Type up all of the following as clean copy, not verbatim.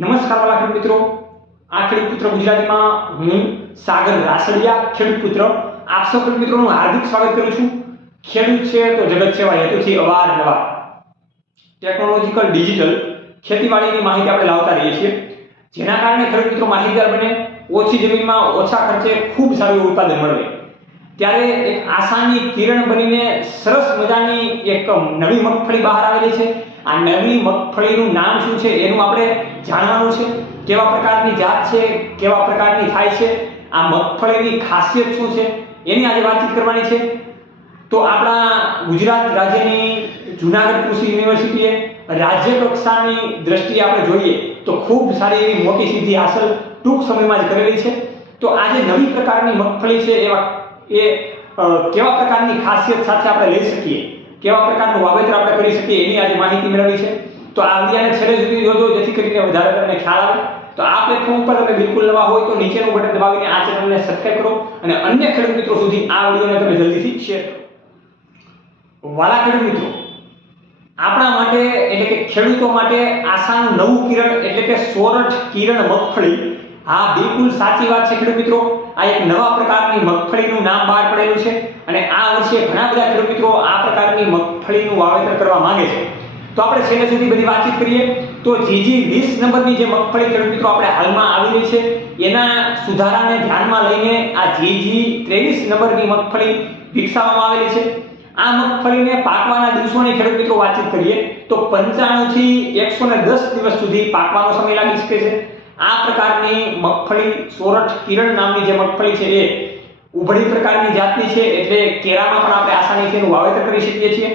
નમસ્કાર વાલા ખેડૂત મિત્રો, આ ખેડૂત પુત્ર ગુજરાતીમાં હું સાગર રાસડિયા ખેડૂત પુત્ર આપ સૌ ખેડૂત મિત્રોનું હાર્દિક સ્વાગત કરું છું। ખેડૂત છે તો જગત સેવા હેતુથી અવારનવાર ટેકનોલોજીકલ ડિજિટલ ખેતીવાડીની માહિતી આપણે લાવતા રહીએ છીએ, જેના કારણે ખેડૂત મિત્રો માહિતગાર બને, ઓછી જમીનમાં ઓછા ખર્ચે ખૂબ સારું ઉત્પાદન મળે। ત્યારે એક આશાની કિરણ બનીને સરસ મજાની એક નવી મગફળી બહાર આવેલી છે। આ નવી મગફળીનું નામ શું છે એનું આપણે જાણવાનું છે, કેવા પ્રકારની જાત છે, કેવા પ્રકારની થાય છે, આ મગફળીની ખાસિયત શું છે એની આજે વાતચીત કરવાની છે। તો આપણા ગુજરાત રાજ્યની જૂનાગઢ કૃષિ યુનિવર્સિટીએ રાજ્ય કક્ષાની દ્રષ્ટિએ આપણે જોઈએ તો ખૂબ સારી એવી મોટી સિદ્ધિ હાંસલ ટૂંક સમયમાં જ કરેલી છે। તો આજે નવી પ્રકારની મગફળી છે કેવા પ્રકારની ખાસિયત સાથે આપણે લઈ શકીએ, કેવા પ્રકારનું વાવેતર આપણે કરી શકીએ એની આજે માહિતી મેળવી છે। તો આ વિડિયોને છેલ્લે સુધી જોજો, જેથી કરીને વધારે તમને ખ્યાલ આવે। તો આ પ્લેટફોર્મ પર તમે બિલકુલ નવા હોય તો નીચેનું બટન દબાવીને આ ચેનલને સબસ્ક્રાઇબ કરો અને અન્ય ખેડૂત મિત્રો સુધી આ વિડિયોને તમે જલ્દીથી શેર કરો। વાલા ખેડૂત મિત્રો, આપણા માટે એટલે કે ખેડૂતો માટે આશાનું નવું કિરણ એટલે કે સોરઠ કિરણ મગફળી, હા બિલકુલ સાચી વાત છે ખેડૂત મિત્રો। આ એક નવા પ્રકારની મગફળીનું નામ બહાર પડેલું છે અને આ વર્ષે ઘણા બધા ખેડૂત મિત્રો આ પ્રકારની મગફળીનું વાવેતર કરવા માંગે છે। તો આપણે છેલ્લે સુધી બધી વાતચીત કરીએ તો જીજી 20 નંબરની જે મગફળી ખેડૂત મિત્રો આપણે હાલમાં આવી રહી છે એના સુધારાને ધ્યાનમાં લઈને આ જીજી 23 નંબરની મગફળી વિકસાવવામાં આવેલી છે। આ મગફળીને પાકવાના દિવસોની ખેડૂત મિત્રો વાતચીત કરીએ તો 95 થી 110 દિવસ સુધી પાકવાનો સમય લાગી શકે છે। આ પ્રકારની મગફળી સોરઠ કિરણ નામની જે મગફળી છે એ ઉભળી પ્રકારની જાતની છે, એટલે કેરામાં પણ આપણે આસાનીથી એનું વાવેતર કરી શકીએ છીએ।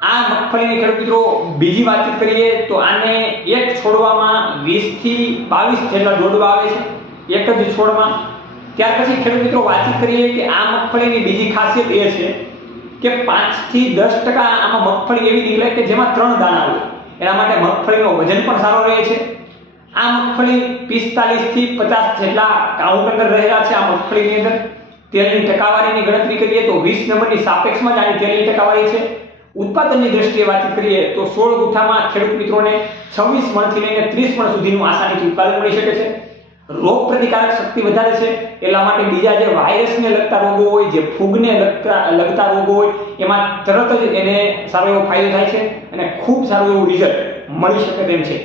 આ મગફળીની ખેડૂત મિત્રો બીજી વાતચીત કરીએ તો આને એક છોડવામાં 20 થી 22 જેટલા ડોડવા આવે છે એક જ છોડમાં। ત્યાર પછી ખેડૂત મિત્રો વાતચીત કરીએ કે આ મગફળીની બીજી ખાસિયત એ છે કે 5 થી 10% આમાં મગફળી એવી નીકળે કે જેમાં 3 દાણા હોય, એના માટે મગફળીનો વજન પણ સારો રહે છે। આ મગફળી 45 થી 50 જેટલા કાઉન્ટ અંદર રહેલા છે। આ મગફળીની અંદર તેલની ટકાવારીની ગણતરી કરીએ તો 20 નંબરની સાપેક્ષમાં જ આની તેલની ટકાવારી છે। ઉત્પાદનની દ્રષ્ટિએ વાતચીત કરીએ તો 16 ગુઠામાં ખેડૂત મિત્રોને 26 મણથી લઈને 30 મણ સુધીનું આસાનીથી ઉત્પાદન મળી શકે છે। રોગ પ્રતિકારક શક્તિ વધારે છે, એટલા માટે બીજા જે વાયરસને લગતા રોગો હોય, જે ફૂગને લગતા રોગો હોય એમાં તરત જ એને સારો એવો ફાયદો થાય છે અને ખૂબ સારું એવું રિઝલ્ટ મળી શકે તેમ છે।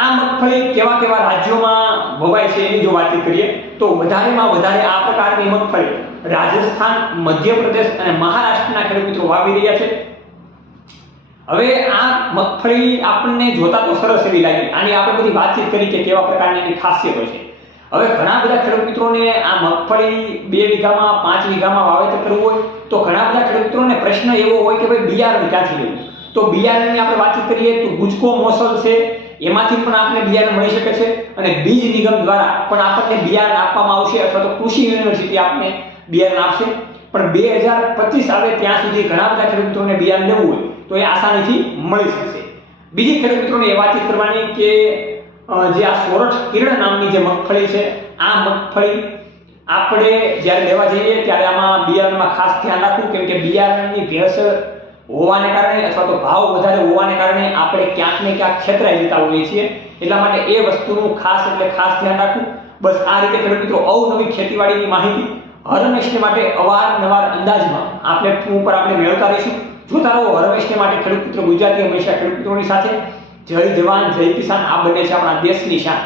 આ મગફળી કેવા કેવા રાજ્યોમાં વવાય છે એની જો વાતચીત કરીએ તો વધારેમાં વધારે આ પ્રકારની મગફળી રાજસ્થાન, મધ્યપ્રદેશ અને મહારાષ્ટ્રના ખેડૂત મિત્રો વાવી રહ્યા છે। હવે આ મગફળી આપણને જોતા તો સરસ એવી લાગી, આની આપણે બધી વાતચીત કરી કે કેવા પ્રકારની એની ખાસિયતો છે। હવે ઘણા બધા ખેડૂત મિત્રોને આ મગફળી 2 વીઘામાં 5 વીઘામાં વાવેતર કરવું હોય તો ઘણા બધા ખેડૂત મિત્રોને પ્રશ્ન એવો હોય કે ભાઈ બિયારણ ક્યાંથી લેવું। તો બિયારણની આપણે વાતચીત કરીએ તો ગુજકો મોસલ છે, એમાંથી પણ આપણને બિયારણ મળી શકે છે અને બીજ નિગમ દ્વારા પણ આપણને બિયારણ આપવામાં આવશે અથવા તો કૃષિ યુનિવર્સિટી આપણને બિયારણ આપશે। પણ 2025 આવે ત્યાં સુધી ઘણા બધા ખેડૂત મિત્રોને બિયારણ લેવું હોય તો એ આસાનીથી મળી શકશે। બીજી ખેડૂત મિત્રોને એ વાતચીત કરવાની કે જે આ સોરઠ કિરણ નામની જે મગફળી છે, આ મગફળી આપણે જ્યારે લેવા જઈએ ત્યારે આમાં બિયારણમાં ખાસ ધ્યાન રાખવું, કેમ કે બિયારણની ભેળસેળ હોવાને કારણે અથવા તો ભાવ વધારે હોવાને કારણે આપણે ક્યાંક ને ક્યાંક છેતરાઈ જતા હોઈએ છીએ, એટલા માટે એ વસ્તુનું ખાસ ધ્યાન રાખવું। બસ આ રીતે ખેડૂત મિત્રો અવનવી ખેતીવાડીની માહિતી હર હંમેશને માટે અવારનવાર અંદાજમાં આ પ્લેટફોર્મ ઉપર આપણે મેળવતા રહીશું। જોતા રહો હર હંમેશને માટે ખેડૂત મિત્રો ગુજરાતી હંમેશા ખેડૂત મિત્રોની સાથે। જય જવાન જય કિસાન, આ બંને છે આપણા દેશની શાન।